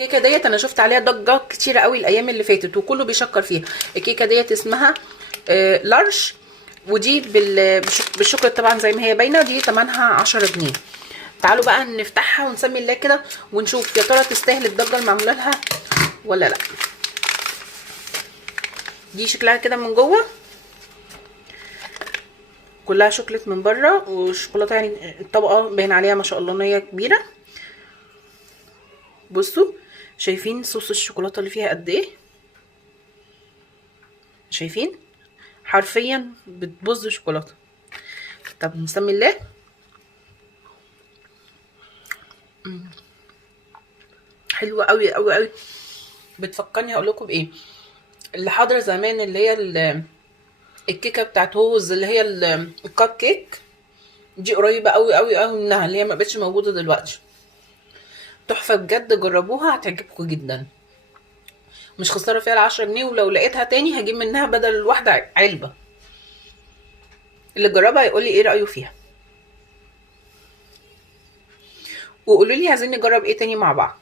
الكيكه ديت انا شفت عليها ضجه كتيره قوي الايام اللي فاتت وكله بيشكر فيها. الكيكه ديت اسمها لارش، ودي بالشوكولاته طبعا زي ما هي باينه، دي ثمنها 10 جنيه. تعالوا بقى نفتحها ونسمي الله كده ونشوف يا ترى تستاهل الضجه المعموله لها ولا لا. دي شكلها كده من جوه كلها شوكولاته من بره وشوكولاته، يعني الطبقه باين عليها ما شاء الله ان هي كبيره. بصوا شايفين صوص الشوكولاته اللي فيها قد ايه؟ شايفين حرفيا بتبظ شوكولاته. طب نسمي الله. حلوه قوي قوي قوي. بتفكرني هقول لكم بايه اللي حاضره زمان، اللي هي الكيكه بتاعت هوز، اللي هي الكب كيك. دي قريبه قوي قوي قوي منها، اللي هي ما بقتش موجوده دلوقتي. تحفه بجد، جربوها هتعجبكم جدا. مش خساره فيها ال10 جنيه، ولو لقيتها تاني هجيب منها بدل الواحده علبه. اللي جربها يقول لي ايه رايه فيها، وقولوا لي عايزين نجرب ايه تاني مع بعض.